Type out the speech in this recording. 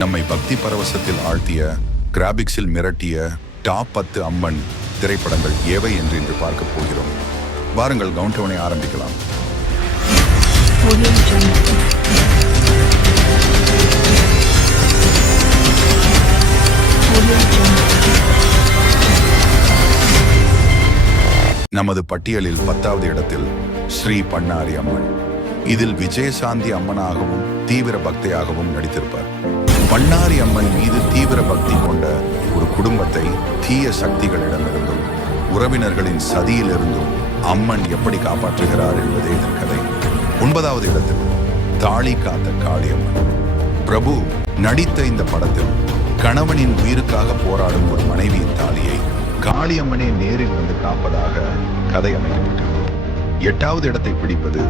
நம்மை பக்தி பரவசத்தில் ஆழ்த்திய, கிராபிக்ஸில் மிரட்டிய டாப் 10 அம்மன் திரைப்படங்கள் எவை என்று இன்று பார்க்க போகிறோம். வாருங்கள் கவுண்டவுனை ஆரம்பிக்கலாம். நமது பட்டியலில் 10வது இடத்தில் ஸ்ரீ பண்ணாரி அம்மன். இதில் விஜயசாந்தி அம்மனாகவும் தீவிர பக்தியாகவும் நடித்திருப்பார். பண்ணாரி அம்மன் மீது தீவிர பக்தி கொண்ட ஒரு குடும்பத்தை தீய சக்திகளிடமிருந்தும் உறவினர்களின் சதியிலிருந்தும் அம்மன் எப்படி காப்பாற்றுகிறார் என்பதே இதன் கதை. 9வது இடத்தில் தாலி காத்த காளியம்மன். பிரபு நடித்த இந்த படத்தில் கணவனின் உயிருக்காக போராடும் ஒரு மனைவியின் தாலியை காளியம்மனே நேரில் வந்து காப்பதாக கதை அமைக்கப்பட்டது. 8வது இடத்தை பிடிப்பது